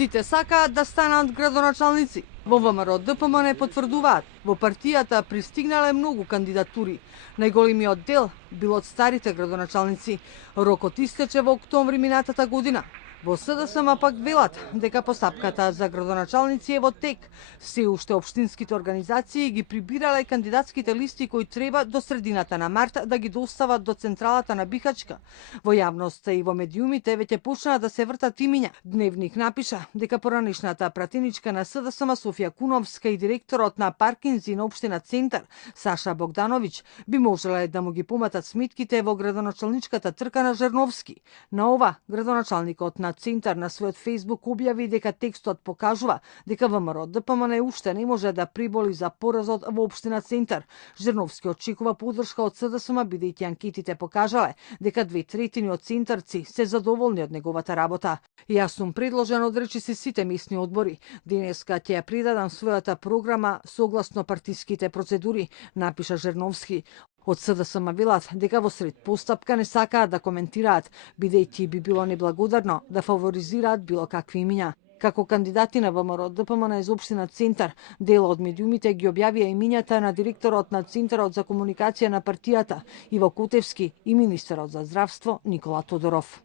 Сите сакаат да станат градоначалници. Во ВМРО ДПМН потврдуваат, во партијата пристигнале многу кандидатури. Најголемиот дел бил од старите градоначалници. Рокот истече во октомври минатата година. Во СДСМ пак велат дека постапката за градоначалници е во тек. Се уште општинските организации ги прибирале кандидатските листи кои треба до средината на март да ги достават до централата на Бихачка. Во јавноста и во медиумите веќе почнаа да се вртат имиња. Дневник напиша дека поранешната пратеничка на СДСМ Софија Куновска и директорот на Паркинзи на општина Центар Саша Богдановиќ би можеле да му ги поматат сметките во градоначалничката трка на Жерновски. На ова градоначалникот на Центар на својот Facebook објави дека текстот покажува дека ВМРО ДПМН уште не може да приболи за поразот во општина Центар. Жерновски очекува поддршка од СДСМ бидејќи анкетите покажале дека 2/3 од центарци се задоволни од неговата работа. Јас сум предложен од речиси сите месни одбори. Денеска ќе ја предадам својата програма согласно партиските процедури, напиша Жерновски. Од СДСМ велат дека во сред постапка не сакаат да коментираат, бидејќи би било неблагодарно да фаворизираат било какви имиња. Како кандидати на ВМРО ДПМН из општина Центар, дел од медиумите ги објавија имињата на директорот на Центарот за комуникација на партијата Иво Котевски и министерот за здравство Никола Тодоров.